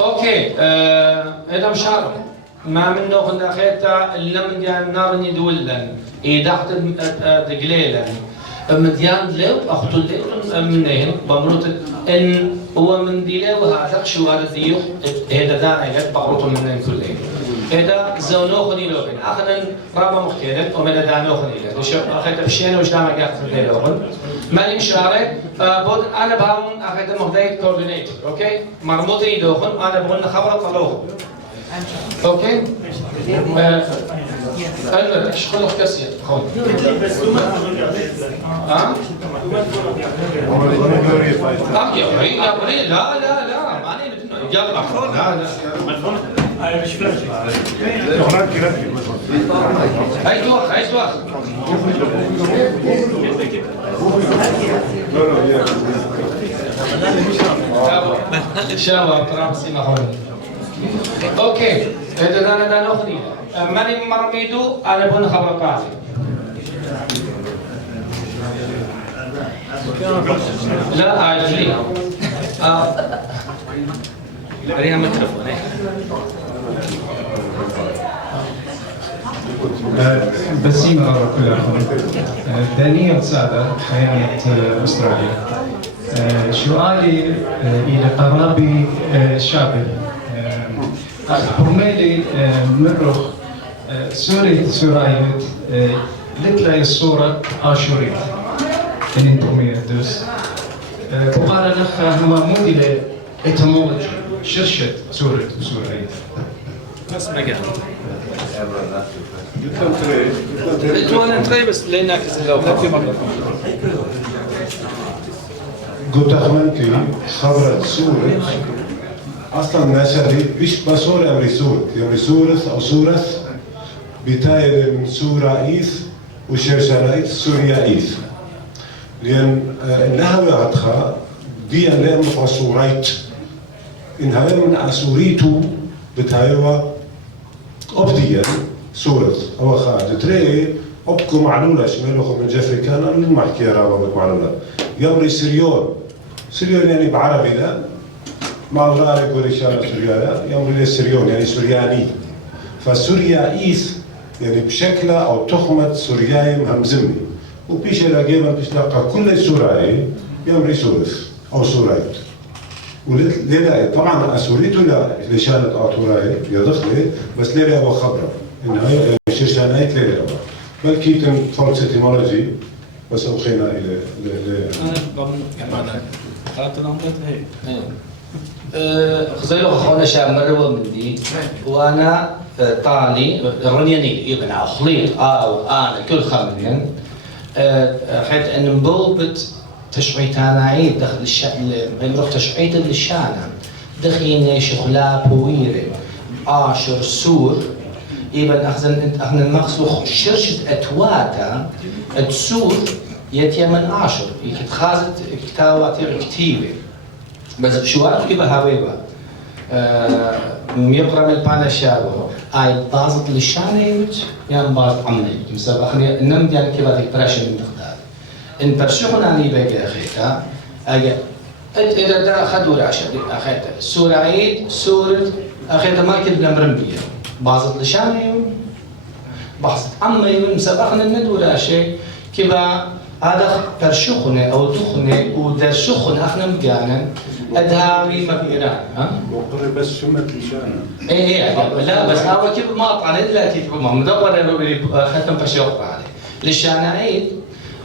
اوكي هذا مشارك ما منه قلنا خيتا لم ديان نارني دولن إيداحت دقليلا مديان لو أخطو لو منين بمرت إن هو من ديلا وهذا شو هذا ديوخ هذا دا عيلات بقرطو منين كلين هذا زونو خني لوبين أخنا رابع مختلف ومن دانو خني له شو أخذت بشينا وش دام قاعد في الليل مالي مشارك بود أنا بهون أخذت مهديت كوردينيتور أوكي مربوطي دوخن أنا بقول خبرة طلوه أوكي أنا إيش خلق كسية خون لا ماني يلا لا مش فلسفة عايز وقت شاور ترامسي مهون اوكي اذا انا دا ناخذي ماني مرميدو انا بون خبر قاسي لا عاجلي عليها ميكروفون بسيمة كلها دانيال سادة خيانة أستراليا سؤالي إلى قرابي شابه أخبرني مرخ سورة لتلاقي الصورة آشوريت إن أنتم يدرس بقارة نخ هما موديل إتمولوجي شرشة سورة بس مجال انتوا نتري بس ليناك لو في مرة قلت أخوانتي خبرت سورة أصلاً ناشري بيش بصورة أمري سورة يمري سورة أو سورة بتاير من سورة إيث وشرشرائيت سوريا إيث لأن إنها وعدها دي أنا مفع سوريت إنها من أسوريتو بتايوا أبديا سورة أو خارج تري أبكو معلولة شمالوخ من جفري كان من محكي رابط معلولة يمري سريون يعني بعربي ذا مع الغارق ورشالة سوريانا يمري سريون يعني سورياني فسوريا إيث يعني بشكل أو تخمة سورياي مهمزمي وبيش لاقيما بيش لاقى كل سوراي يمري سورث أو سورايت وليلا طبعا أسوريتو لا لشانت أطوراي يضخلي بس ليلا هو خبرة إن هاي شرشانايت ليلا بل كيتن فولكس إتيمولوجي بس أخينا إلى خزيلو أخونا شامر ومندي وأنا طالي رنياني يبنى أخليط وأنا كل خمرين حيث أن مبوبت تشعيتانا عيد دخل الشأن بنروح تشعيت للشانة دخيني شغلة بويرة عاشر سور يبن أخذن المقصوخ شرشة أتواتا السور يتي من عاشر يتخاذت كتاواتير كتيبة بس شو عارف كيف هاويبا يقرأ من البانا شابه أي بازط للشانة يوت يعني بازط عملي مثلا أخني نم يعني كيف هذيك براشة من مقدار إن برشحون عني بقى أخيتا إذا دا أخذوا راشة أخيتا سورة عيد سورة أخيتا ما كتبنا مرمية بازط للشانة يوت بازط عملي يوت مثلا أخنا ندو راشة كيف هذا برشخنة أو دخنة ودرشخنة أخنا مجانا أدهاوي ما في إيران ها؟ وقري بس شمت لشانة إيه لا بس هذا كيف ما طعن إلا كيف ما مدبر ختم فشوق عليه للشانة عيد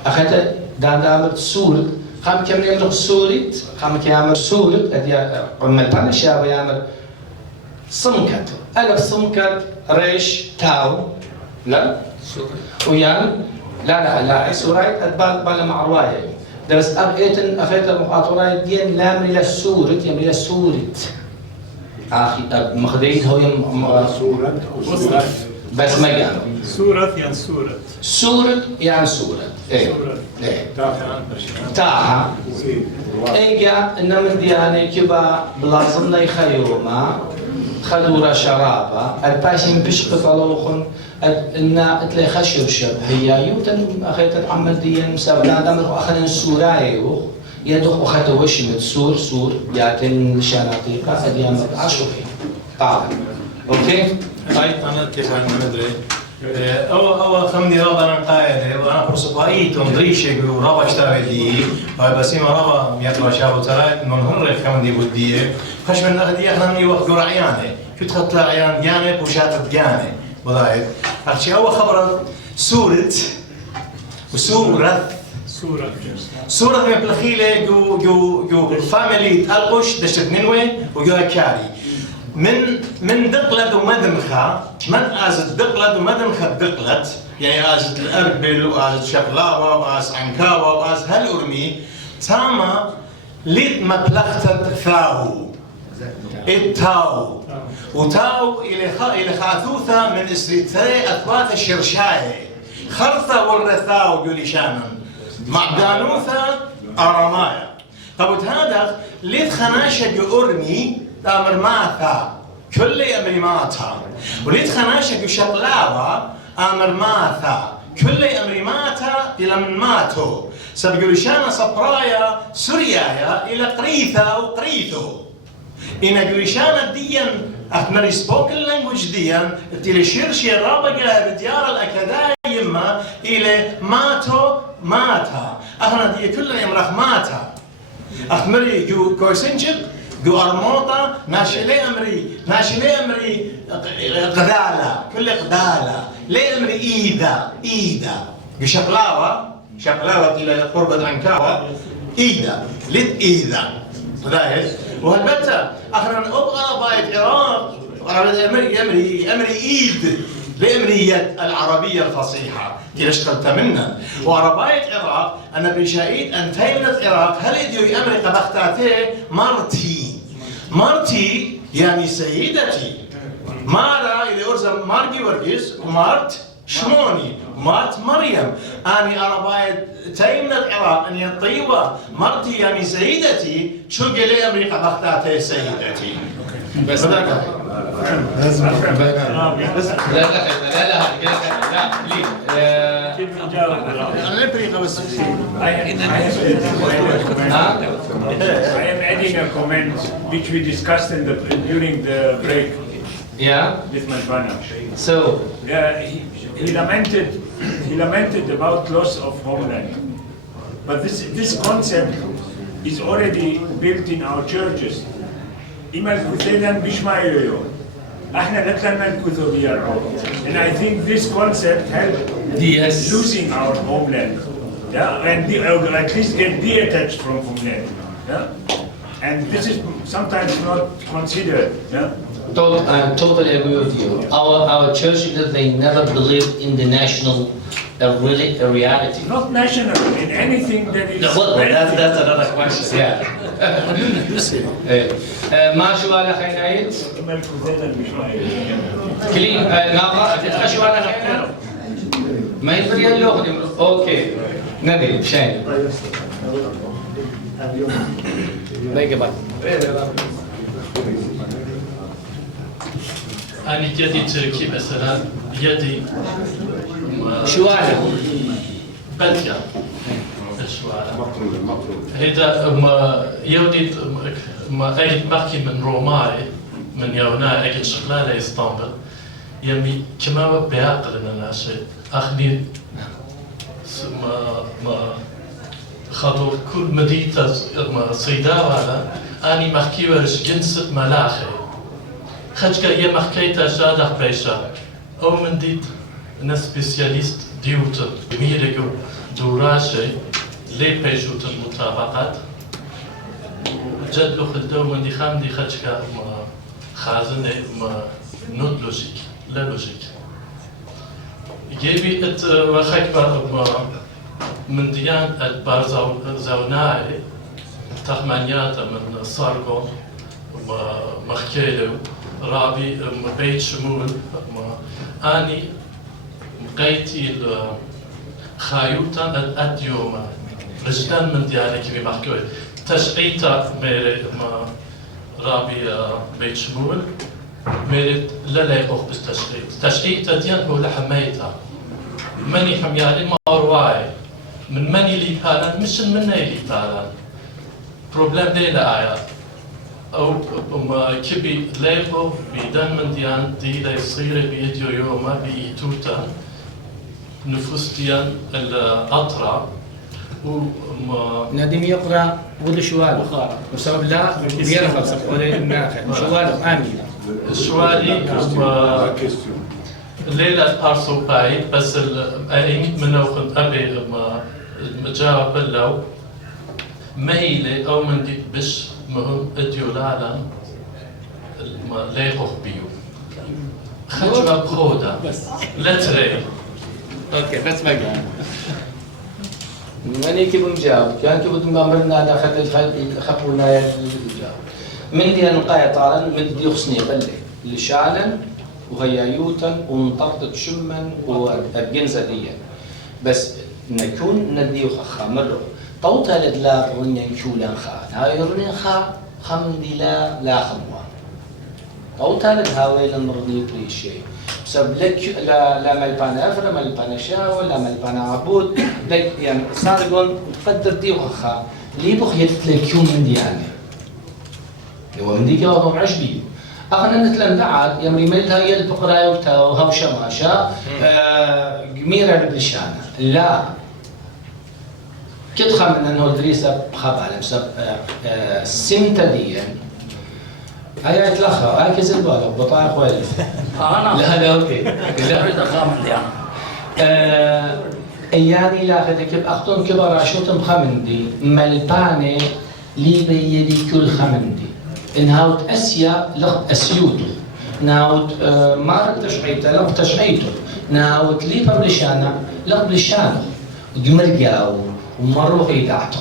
أخذت دامت سورة خام كم يمرق سورة خام كيامر سورة أدي عمل بنا شاب يامر صمكت ألف صمكت ريش تاو لا ويان لا سورة أدبال مع رواية بس أبقيتن أفيت المقاطرة دين لا من السورة يعني السورة أخي مخدين هو سورة أو سورة بس ما جانا سورة يعني سورة سورة يعني سورة إيه تاها إيجا إنما ديانة كبا بلازمنا يخيوما خدورة شرابة الباشين بشق طلوخن إن تلاقي خشب شب هي يوتن أخيت العمل ديان مسابنا دمر أخذن السوراي يدخ أخذ من سور يعتن شاناتي قاعد يعمل عشوائي طبعا أوكي أنا كيف أنا مدري أو خمني رابع أنا قاعد وأنا برسقائي تندريش ورابع اشتغل لي بس ما رابع ميطلع شابو ترى من هنري خمني بديه خش من أخذي أخنا مني وقت عيانه شو تخطل عيان جانب وشاتت جانب وضايد أخشي أول خبر سورة من بلخيلة جو فاميلي تلقش دشت ننوي وجو كاري من دقلت ومدمخة من آزت دقلت ومدمخة دقلت يعني آزت الأربل وآزت شقلاوة وآز عنكاوة وآز هالأرمي تاما ليت مبلغتت ثاو التاو وتاو إلى خاثوثة من إسريتري أثبات الشرشاية خرثة والرثاو جوليشانا معدانوثة أرمايا قبل هذا ليت خناشة أرمي تامر ماثا كل أمر ماتا وليت خناشة شقلاوة أمر ماثا كل أمر ماتا إلى من ماتو سبجوليشانا صبرايا سوريايا إلى قريثة وقريثو إن جوليشانا ديا أثمر سبوكن لانجوج ديا إلى شرشي الرابقة بديار الأكاديمة إلى ماتا أخنا دي كلنا يمرخ ماتا أثمري جو كويسنجب جو أرموطة ناشلي أمري قدالة كل قدالة لي أمري إيدا جو شقلاوة إلى قربة عنكاوة إيدا لد إيدا ذاهب وهالبتة أخنا أبغى بايت عراق أمري إيد لأمرية العربية الفصيحة كي اشتغلت منا وعربية عراق أنا بشايد أن تيمنة عراق هل إديو أمري قبختاتي مرتي يعني سيدتي مارا إلي أرزم مارجي ورقس ومارت شموني مارت مريم أني عربية تيمنة عراق أني الطيبة مرتي يعني سيدتي شو قلي أمري قبختاتي سيدتي بس لازم لا بليز أنا طريقة بس I am adding a comment which we discussed during the break with Majvana. So He lamented about loss of homeland. But this concept is already built in our churches. And I think this concept helped losing our homeland, and or at least get detached from homeland. And this is sometimes not considered. I totally agree with you. Our churches, they never believed in the national reality. Not national, in anything that is. Well, that's another question. Yeah. ما شو على خينايت؟ كلين ناقة شو على خينا؟ ما يفرق اللغة أوكي نبي شيء. باقي باقي. أنا يدي تركي مثلا يدي شو هذا؟ بلكة هذا ما يودي ما أجد ماركي من روماري من يونا أجد شغلة إسطنبول يمي كما بعقل أنا شيء أخني ما خاطر كل مدينة صيدا ولا أني ماركي ورش جنسة ملاخي خشكا هي ماركيتا شادق بيشا أو من ديت ناس سبيسياليست ديوت ميرجو دوراشي لي بيجوت المطابقات جد لو خدو من دي خام دي خشكا خازن نوت لوجيك لا لوجيك جيبي ات وخيك من ديان ات بارزاو زاوناي تخمانيات من صاركون ومخكيلو رابي بيت شمول اني مقيتي خايوتا الاديوما رجلان من ديالك بمحكوي تشعيتا ميري رابي بيت شمول ميري لا يقوخ بالتشعيت تشعيتا ديال هو لحميتا مني حميالي ما رواي من مني لي بالان مش مني لي بالان بروبلم ليلة آية أو كبي ليبو بيدان من ديان دي لا يصير بيديو يوما بيتوتا نفوس ديان الأطرا نديم يقرأ ودي شوال وسبب لا بيرفض ولا الناخر شوال آمين شوالي ليلة بارسو باي بس الأيمت منه كنت أبي جاوب لو ميلة أو من دي بش مهم اديو لالا ليقوخ بيو خجرة بخودة لا تري اوكي بس بقى ماني كيف نجاوب كان كيف تمرنا داخل خبونا الجاوب من دي نقاية طالا من دي خصني بلي لشالا وهيايوتا ونطرطق شما وابجنزا ديا بس نكون نديو خامرو طوطا لدلا رنين كولان خا هاي رنين خمن دي لا خموا طوطا لدهاوي لنرضي كل شيء بسبب لك لا ملبانا افرا ملبانا شاو لا ملبانا عبود لك يعني صار تقدر دي خا لي بخ يتلكيو من دي يعني هو من دي كده وضع عشبي أغنى نتلم بعد يمري ملتها يد بقرايا وهاو شماشا جميرة بالشانة لا كتخا من أنه دريسة بخاب على بسبب سمتة ديا هاي اتلخا هاي كزل بالك بطايق والد لا لا اوكي لا اريد اخامن يعني لا كتب اختون كبر عشوتم خمندي ملباني لي بيدي كل خمندي انهاوت اسيا لغت اسيوتو ناوت مارك تشعيته لغت تشعيته ناوت لي بلشانا لغت بلشانا جمرقاو ومروا في تحته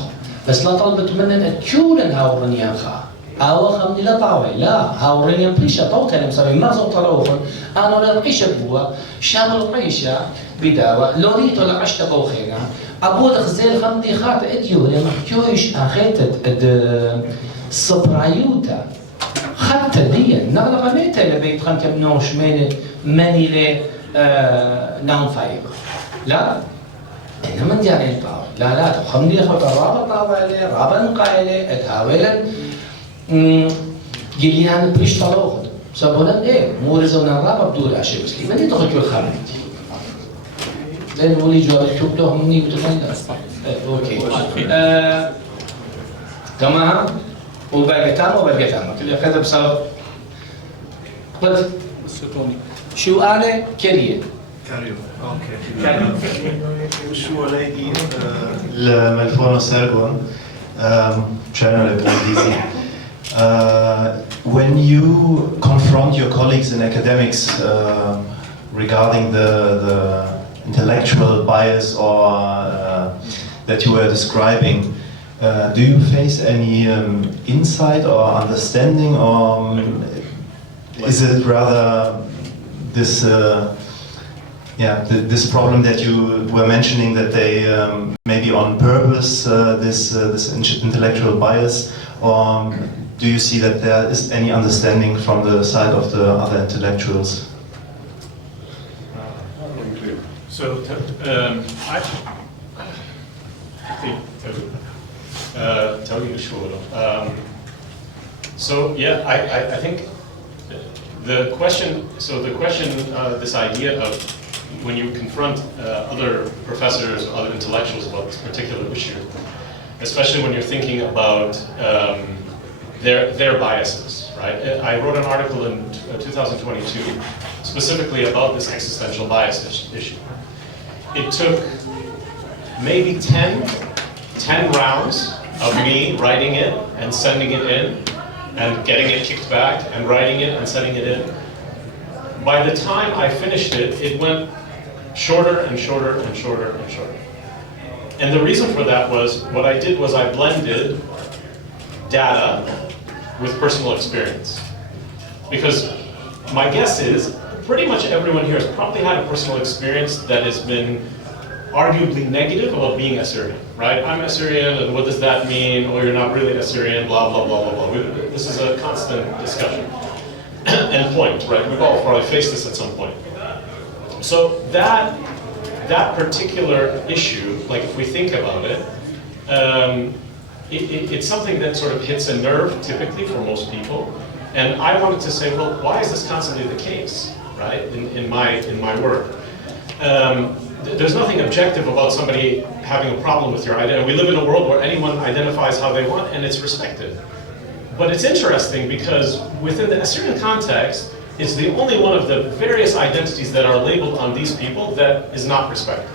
بس لا طلبت مننا كل هاو رنيان خا هاو خمني لا طاوي لا هاو رنيان بريشة طوتها مسوي ما زو طلوهن انا ولا رقيشة بوا شام القيشة بداوة لوريتو لقشت بوخينا ابو خزيل خمدي خاطئ اديو لما حكيوش اخيتت صبرايوتا خدت دي نغلق ميتا لبيت خمت بنوش ماني لي ناون فايق لا إنما من جاني الطاوة لا تخمني خط الرابط طاوة لي رابط نقايلة اتهاولا جليان بريش طلوخد سبولا ايه مورزونا الرابط بدول عشي مسلي من يدخل كل خامل لأن ولي جواب شوف لهم مني بتخلنا اوكي تمام وباقتام كل هذا بسبب شو أنا كريه شو ليدي الملفون سيرغون channel easy. When you confront your colleagues in academics regarding the intellectual bias or that you were describing, do you face any insight or understanding, or is it rather this this problem that you were mentioning, that they maybe on purpose this intellectual bias, or do you see that there is any understanding from the side of the other intellectuals? So I think tell you sure. So yeah, I think the question. So the question, this idea of when you confront other professors or other intellectuals about this particular issue, especially when you're thinking about their biases, right? I wrote an article in 2022 specifically about this existential bias issue. It took maybe 10 rounds of me writing it and sending it in and getting it kicked back and writing it and sending it in. By the time I finished it, it went shorter and shorter and shorter and shorter. And the reason for that was, what I did was I blended data with personal experience. Because my guess is, pretty much everyone here has probably had a personal experience that has been arguably negative about being Assyrian, right? I'm Assyrian, and what does that mean? Oh, you're not really Assyrian, blah, blah, blah, blah, blah. This is a constant discussion and point, right? We've all probably faced this at some point. So that particular issue, like if we think about it, it's something that sort of hits a nerve typically for most people. And I wanted to say, well, why is this constantly the case, right, in my work? There's nothing objective about somebody having a problem with your identity. We live in a world where anyone identifies how they want and it's respected. But it's interesting because within the Assyrian context, it's the only one of the various identities that are labeled on these people that is not respected.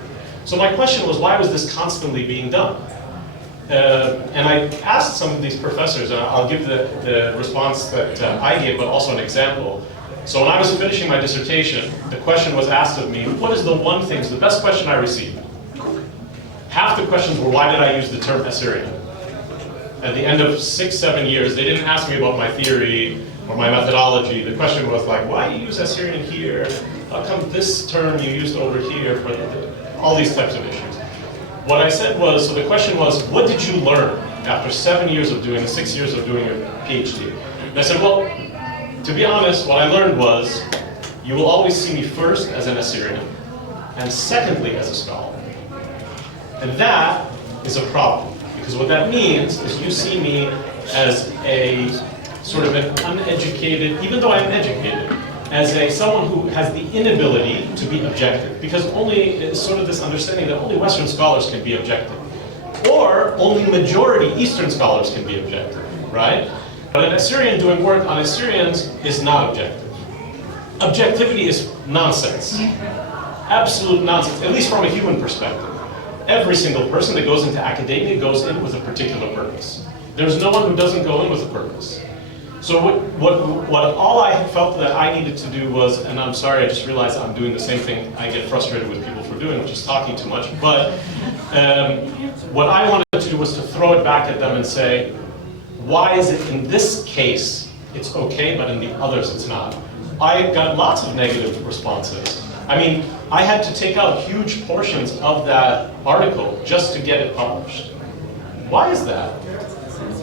So my question was, why was this constantly being done? And I asked some of these professors, and I'll give the response that I gave, but also an example. So when I was finishing my dissertation, the question was asked of me, what is the one thing, the best question I received? Half the questions were, why did I use the term Assyrian? At the end of 6-7 years, they didn't ask me about my theory or my methodology. The question was like, why do you use Assyrian here? How come this term you used over here? For all these types of issues. What I said was, so the question was, what did you learn after 7 years of doing, 6 years of doing your PhD? And I said, well, to be honest, what I learned was, you will always see me first as an Assyrian, and secondly as a scholar. And that is a problem, because what that means is you see me as a sort of an uneducated, even though I'm educated, as someone who has the inability to be objective, because it's sort of this understanding that only Western scholars can be objective, or only majority Eastern scholars can be objective, right? But an Assyrian doing work on Assyrians is not objective. Objectivity is nonsense. Absolute nonsense, at least from a human perspective. Every single person that goes into academia goes in with a particular purpose. There's no one who doesn't go in with a purpose. So what all I felt that I needed to do was, and I'm sorry, I just realized I'm doing the same thing I get frustrated with people for doing, which is talking too much, but what I wanted to do was to throw it back at them and say, why is it in this case it's okay, but in the others it's not? I got lots of negative responses. I mean, I had to take out huge portions of that article just to get it published. Why is that?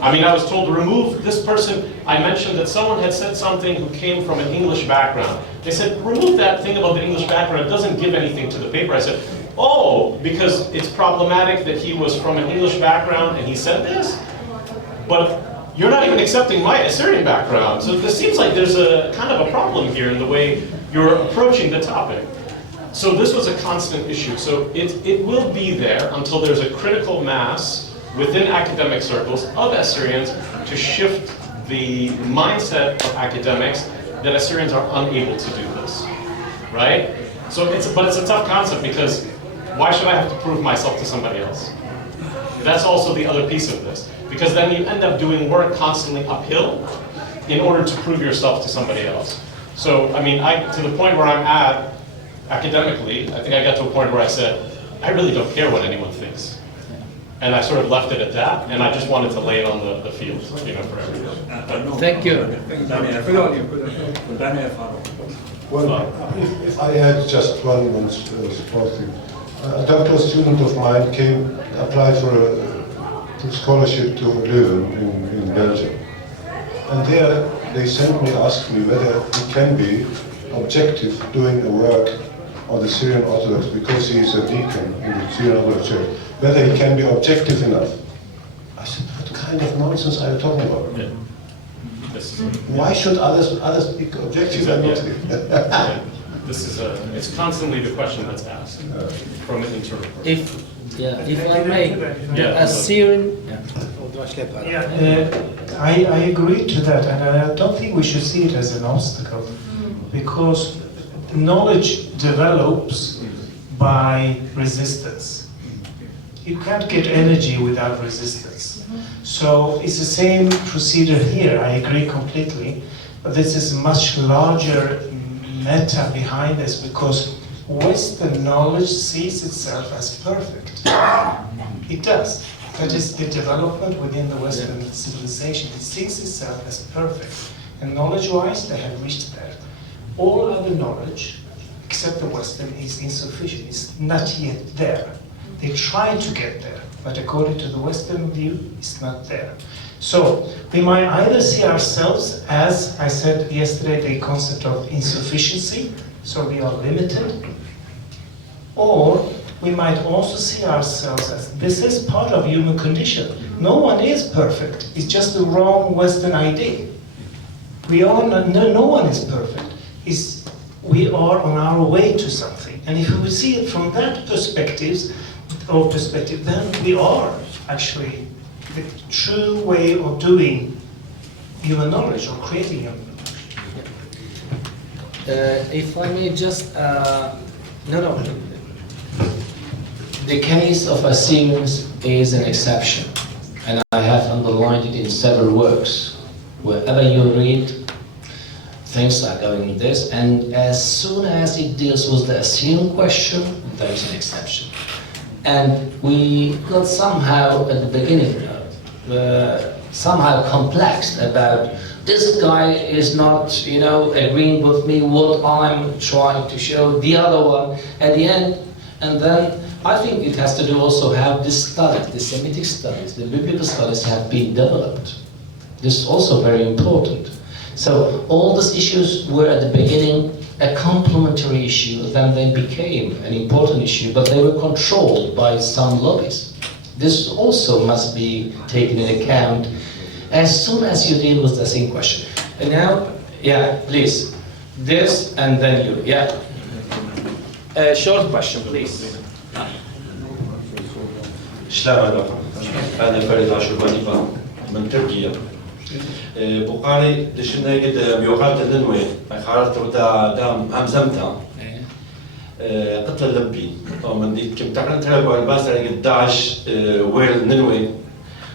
I mean, I was told to remove this person. I mentioned that someone had said something who came from an English background. They said, remove that thing about the English background. It doesn't give anything to the paper. I said, oh, because it's problematic that he was from an English background and he said this? But you're not even accepting my Assyrian background. So this seems like there's a kind of a problem here in the way you're approaching the topic. So this was a constant issue. So it will be there until there's a critical mass within academic circles of Assyrians to shift the mindset of academics that Assyrians are unable to do this, right? So but it's a tough concept because why should I have to prove myself to somebody else? That's also the other piece of this. Because then you end up doing work constantly uphill in order to prove yourself to somebody else. So, I mean, to the point where I'm at academically, I think I got to a point where I said, I really don't care what anyone thinks. And I sort of left it at that, and I just wanted to lay it on the field, you know, for everyone. Thank you. Well, if I had just one support thing. A doctoral student of mine applied for a scholarship to Leuven in Belgium. And there they sent me, asked me whether he can be objective doing a work on the Syrian Orthodox, because he is a deacon in the Syrian Orthodox Church, whether he can be objective enough. I said, what kind of nonsense are you talking about? Yeah. Why should others be objective and not? It's constantly the question that's asked from an internal person. If I may, the Assyrian... I agree to that, and I don't think we should see it as an obstacle, because knowledge develops by resistance. You can't get energy without resistance. So it's the same procedure here, I agree completely, but this is much larger meta behind this, because Western knowledge sees itself as perfect. It does. That is the development within the Western civilization. It sees itself as perfect. And knowledge-wise, they have reached there. All other knowledge, except the Western, is insufficient. It's not yet there. They try to get there, but according to the Western view, it's not there. So we might either see ourselves as, I said yesterday, the concept of insufficiency, so we are limited, or we might also see ourselves as this is part of human condition. No one is perfect. It's just the wrong Western idea. We all no one is perfect. We are on our way to something. And if we see it from that perspective, then we are actually the true way of doing human knowledge or creating human knowledge. If I may just, The case of Assyrians is an exception, and I have underlined it in several works. Wherever you read, things are going in this, and as soon as it deals with the Assyrian question, there is an exception. And we got somehow at the beginning, somehow complexed about this guy is not, agreeing with me what I'm trying to show, the other one at the end, and then I think it has to do also how this study, the Semitic studies, the biblical studies have been developed. This is also very important. So all these issues were at the beginning a complementary issue, then they became an important issue, but they were controlled by some lobbies. This also must be taken into account as soon as you deal with the same question. And now, please, this and then you, short question, please. السلام عليكم. أنا فريد عاشورباني من تركيا. بقاري دشنا قد بيوقات النوي خارج تبدا دام همزمتها. قتل اللبي. من دي كم تقرن ترى بالباسر قد داعش ويل ننوي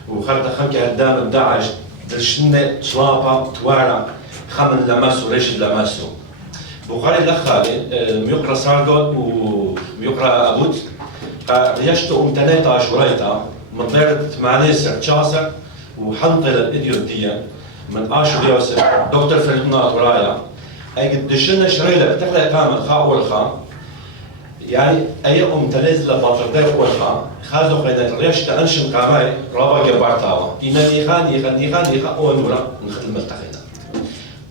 وخارج خم كهدام داعش دشنا شلابا توارا خمن لمسو ريش لمسو. بقاري لخالي ميقرا سارغوت وميقرا أبوت. ريشتو امتنيتا عشوريتا من ضيرة معنيسر تشاسر وحنطل الإديوتية من آشور يوسف دكتور فريدنا ورايا أي قدشنا شريلة بتخلق كامل خا أول خا يعني أي امتنيز لبطردير أول خا خازو قيدة ريشتا أنشن قاماي رابا جبارتاوا إنا نيخان أول نورا نخدم التخينا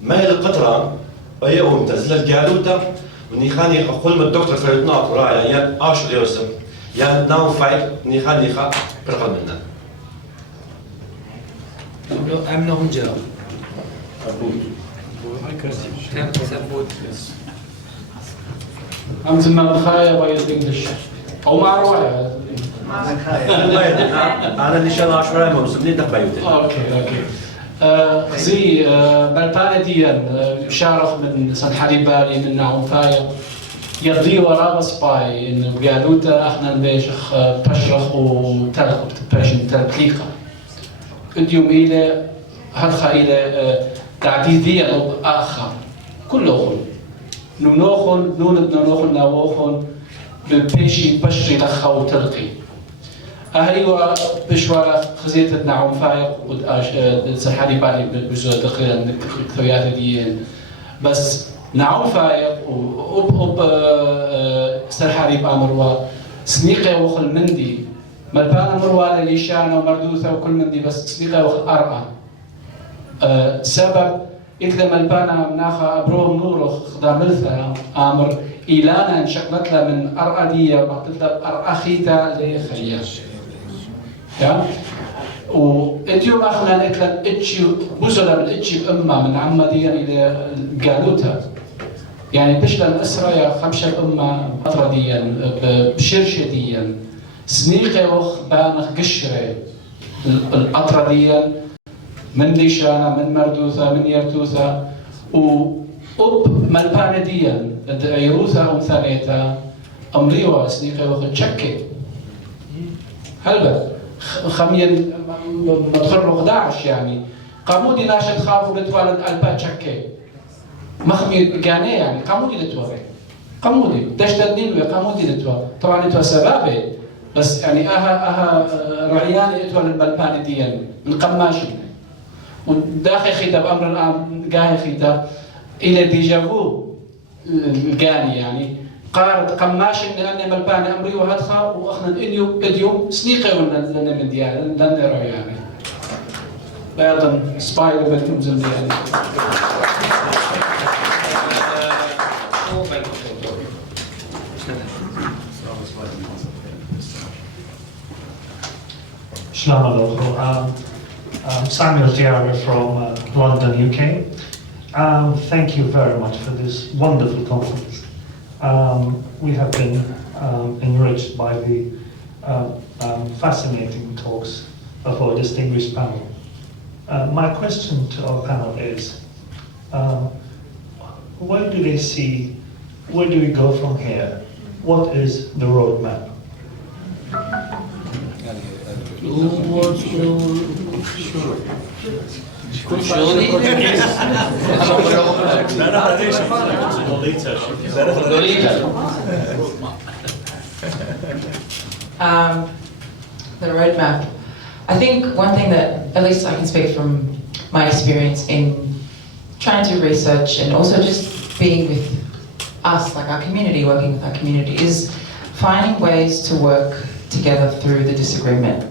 ما هي القطرة أي امتنز للجالوتا ونيخان يقول من الدكتور فريدنا ورايا يعني آشور يوسف يعني ناو فايت نيخا برقم منا. أم نهم جاوب. I'm the Malchaya by the English. أو مع رواية. أنا اللي شغال عشرة مرسمين تقبيوتي. أوكي. زي بالبانديا شارف من سن حليبالي من نعم فايا. يرضي ورا بسباي إن بجالوتا إحنا نبيشخ بشرخ وتلق بتباشن تلقيقة. اديوم إلى هدخل إلى تعديدية أو آخر كله نونوخن نوخن ببيشي بشري لخا وتلقي. أهلي بشوارة خزيتة نعم فايق سرحالي بالي بجوة دخل الكتويات ديين بس نعم فايق سرحالي بأمروا سنيقة وخل مندي ملبانا مروا لليشانة ومردوثة وكل مندي بس سنيقة وخل أربعة سبب إذا ملبانا مناخا أبروه نورخ خداملثة أمر إيلانا انشقلت له من أرقدية وقلت له أرقخيتا لخلياش وإديوم أخنا نكلا إتشي بوزلا من إتشي بأمة من عمديا إلى جالوتا يعني بشلا الأسرة خمسة أمة أطرديا بشرشديا سنيقة وخ بانخ قشرة الأطرديا من ليشانة من مردوثة من يرتوثة وأب ملبانديا عيروثة ومثانيتا أمريوة سنيقة وخ تشكي هلبا خمين مدخل 11 يعني قامودي ناشد خافوا بتوالد ألبا تشكي مخمي جاني يعني قامودي لتوالد قامودي دشتدين وقامودي لتوالد طبعا لتوالد سبابه بس يعني أها رعياني اتوالد بالبانديا من قماشي وداخل خيتا بأمر الآن قاهي خيتا إلى ديجافو الجاني يعني قارد قماش لأن ملباني أمري وهدخا وأخنا إديوم سنيقة ولنا من ديانا لن نرى يعني بيضا سبايل وبنتم زلديان Shalom Aloha. I'm Samuel Diarra from London, UK. Thank you very much for this wonderful conference. We have been enriched by the fascinating talks of our distinguished panel. My question to our panel is, where do they see, where do we go from here? What is the roadmap? The roadmap. I think one thing that, at least I can speak from my experience in trying to research and also just being with us, like our community, working with our community, is finding ways to work together through the disagreement,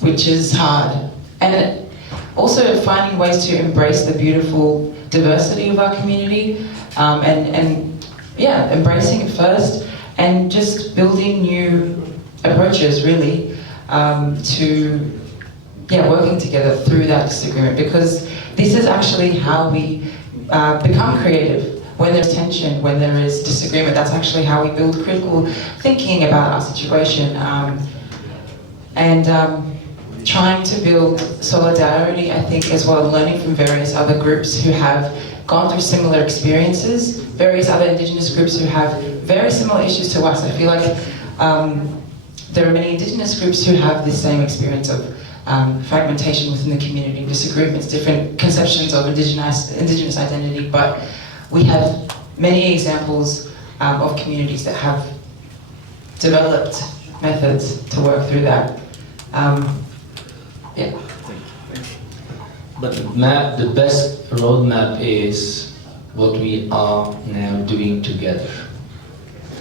which is hard. And also finding ways to embrace the beautiful diversity of our community, and embracing it first, and just building new approaches really to working together through that disagreement, because this is actually how we become creative. When there's tension, when there is disagreement, that's actually how we build critical thinking about our situation, and trying to build solidarity, I think, as well, learning from various other groups who have gone through similar experiences, various other Indigenous groups who have very similar issues to us. I feel like there are many Indigenous groups who have the same experience of fragmentation within the community, disagreements, different conceptions of Indigenous identity, but we have many examples of communities that have developed methods to work through that. But the best roadmap is what we are now doing together.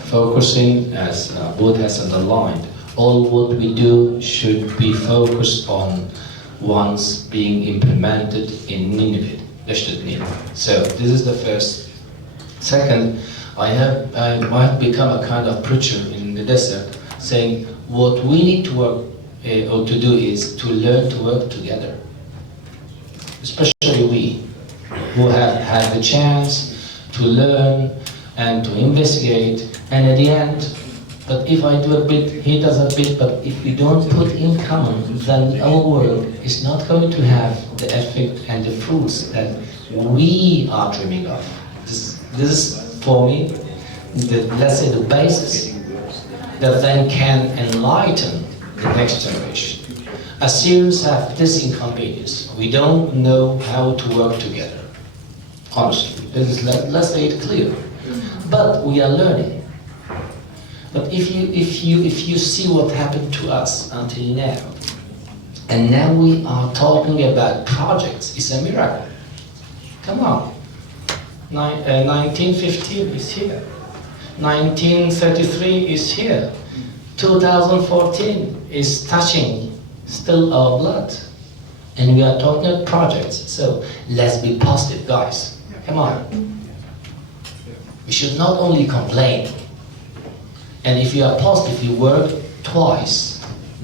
Focusing, as Both has underlined, all what we do should be focused on once being implemented in Nineveh. So this is the first. Second, I might become a kind of preacher in the desert, saying what we need to work or to do is to learn to work together. Especially we, who have had the chance to learn and to investigate, and at the end, but if I do a bit, he does a bit, but if we don't put in common, then our work is not going to have the effect and the fruits that we are dreaming of. This is, for me, let's say the basis that then can enlighten the next generation. Assyrians have this inconvenience. We don't know how to work together. Honestly, let's say it clear. But we are learning. But if you see what happened to us until now, and now we are talking about projects, it's a miracle. Come on. 1915 is here. 1933 is here. 2014 is touching still our blood. And we are talking about projects. So let's be positive, guys. Come on. We should not only complain. And if you are positive, you work twice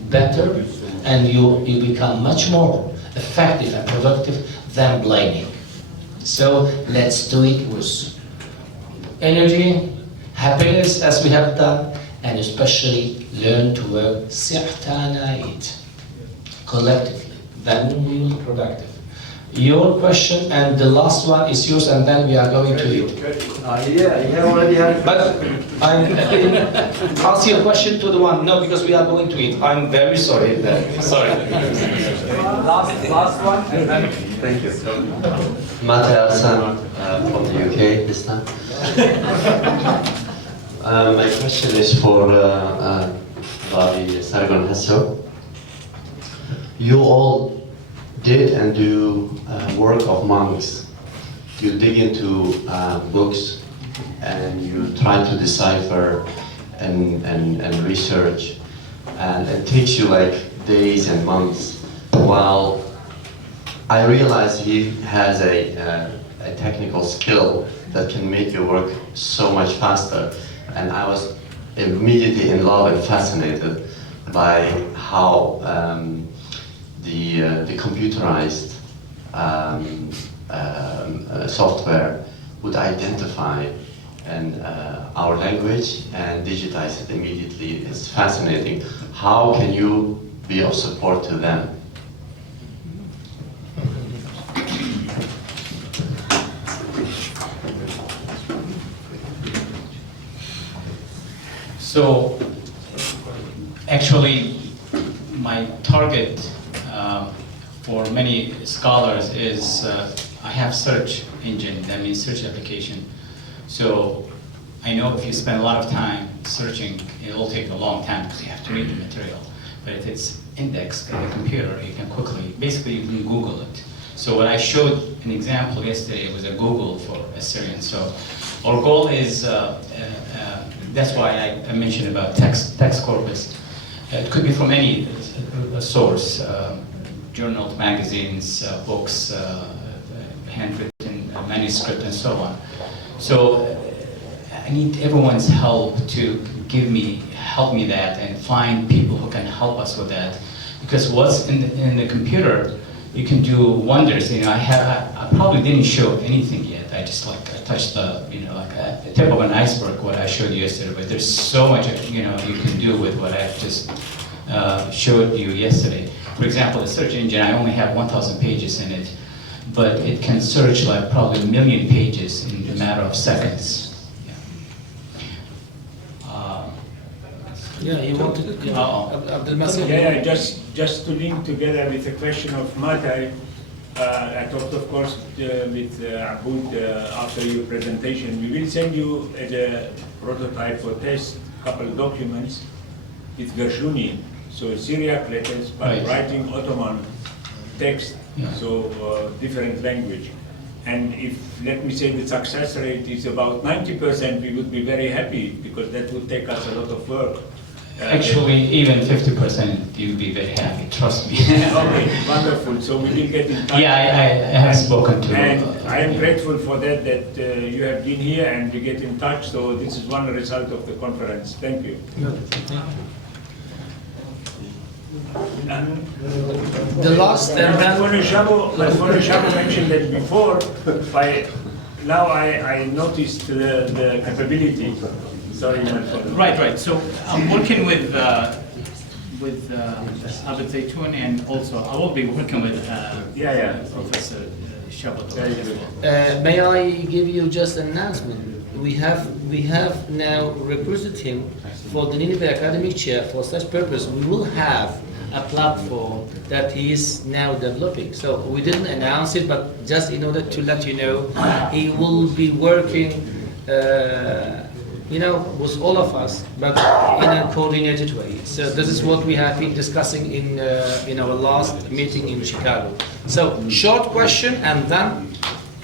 better, and you become much more effective and productive than blaming. So let's do it with energy, happiness, as we have done, and especially learn to work collectively. Then we will be productive. Your question and the last one is yours, and then we are going to you. But I'll see a question to the one. No, because we are going to it. I'm very sorry. Sorry. Last one, and then thank you. Mate Hassan from the UK this time. My question is for Bobby Sargon Hasso. You all did and do work of monks. You dig into books and you try to decipher and research, and it takes you like days and months. While I realize he has a technical skill that can make your work so much faster, and I was immediately in love and fascinated by how the computerized software would identify our language and digitize it immediately. It's fascinating. How can you be of support to them? So, actually, my target for many scholars is I have search engine, that means search application. So I know if you spend a lot of time searching, it will take a long time because you have to read the material. But if it's indexed in the computer, you can quickly, basically you can Google it. So what I showed an example yesterday was a Google for Assyrian. So our goal is, that's why I mentioned about text corpus. It could be from any source, journals, magazines, books, handwritten manuscript, and so on. So I need everyone's help to help me that and find people who can help us with that. Because what's in the computer, you can do wonders. You know, I probably didn't show anything yet. I just touched the the tip of an iceberg what I showed you yesterday. But there's so much you can do with what I just showed you yesterday. For example, the search engine, I only have 1,000 pages in it, but it can search like probably 1 million pages in a matter of seconds. Yeah, you wanted. Yeah, just to link together with the question of Matai, I talked, of course, with Aboud after your presentation. We will send you as a prototype for test a couple of documents with Gershuni, so Syriac letters, by writing Ottoman text, so different language. And if, let me say, the success rate is about 90%, we would be very happy, because that would take us a lot of work. Actually, even 50%, you'll be very happy, trust me. Okay, wonderful. So we will get in touch. Yeah, I have spoken to And I am grateful for that you have been here and we get in touch. So this is one result of the conference. Thank you. The last and then... Shabo mentioned that before, now I noticed the capability. Sorry, Right. So I'm working with Abed Zaytoun, and also I will be working with Professor Shabo. May I give you just an announcement? We have now recruited him for the Nineveh Academic Chair. For such purpose, we will have a platform that he is now developing. So we didn't announce it, but just in order to let you know, he will be working with all of us, but in a coordinated way. So this is what we have been discussing in our last meeting in Chicago. So short question and then.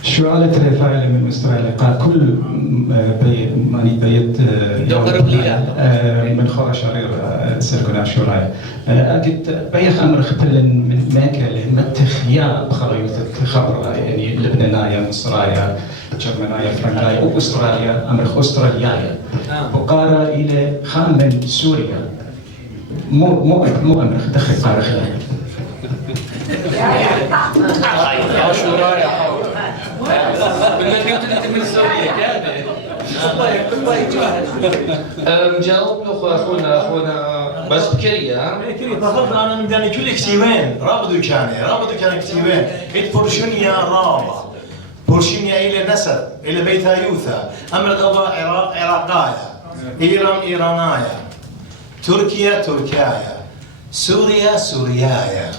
شو قالت رفاعي من استراليا؟ قال كل بيت من خورا شرير سيركون عشوراي. قلت بيخ أمر خبلن من ماكل متخيا بخريط خبر يعني لبنانيا مصرايا جرمنايا فرنكايا وأستراليا أمر أستراليايا. وقارا إلى خام من سوريا مو أمر دخل قارخيا. عاشوراي مجاوب له اخونا بس بكريا بالضبط انا بدي كل كتيبين رابطوا كان كتيبين ات بورشونيا رابا بورشونيا الى نسب الى بيثايوثا امر الغضاء عراقايا ايران ايرانايا تركيا تركايا سوريا سوريايا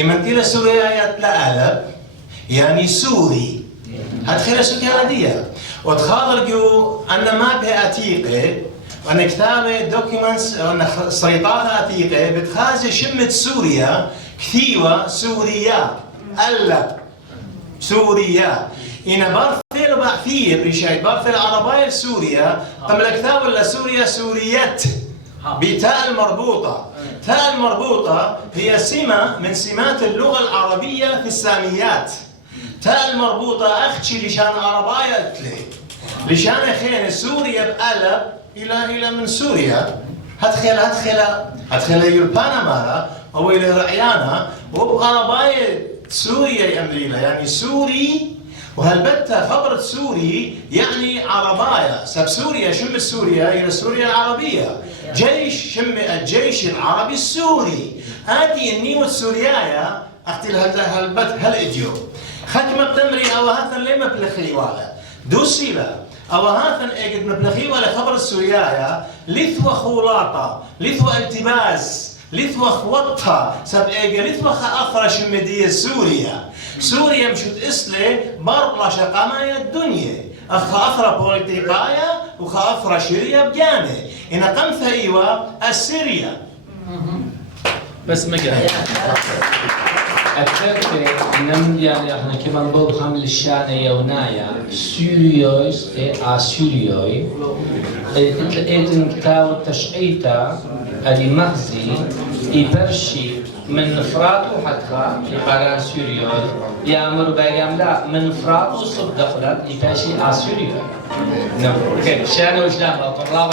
إمنتيلا سوريا تلقلب يعني سوري هتخيل سوريا هدية وتخاطر جو أن ما بها أتيقة وأن كتابة دوكيومنتس وأن سريطات أتيقة بتخازي شمة سوريا كثيوة سوريا قلب سوريا إن بارفيل وبعثير ريشايد بارفيل عرباية سوريا طب الكتاب ولا سوريا سوريات بتاء المربوطة. تاء المربوطة هي سمة من سمات اللغة العربية في الساميات. تاء المربوطة أختي لشان عرباية لشان خين سوريا بقلب الى من سوريا هتخيل البنما او الى رعيانا وبقى باي سوريا امريلا يعني سوري وهالبتة خبرت سوري يعني عربايا سب سوريا شم سوريا الى سوريا العربيه جيش شم الجيش العربي السوري هاتي النيمة السوريايا اختي هالبت هالاجيو ختمة بتمري او هاتن ليه مبلخي والا دوسيلا او هاتن اجد مبلخي ولا خبر السوريايا لثوة خلاطة لثوة التباس لثوة خوطها سب ايجا لثوة اخرى شمدية سوريا مشوت اسلي برقلا شقامايا الدنيا اخرى بوليتيقايا وخاخرى شريا بجاني إن قمت ايوه السوريا بس ما قال أكثر نم يعني إحنا كمان بقول خامل الشأن يونايا سوريوس أسوريوي إذن كتاو تشعيتا اللي مغزي يبرشي من فراتو حتى يقرأ سوريوي يأمر بيام لا من فراتو صدق لا يبرشي أسوريوي نعم كيف شأن وجدان طلاب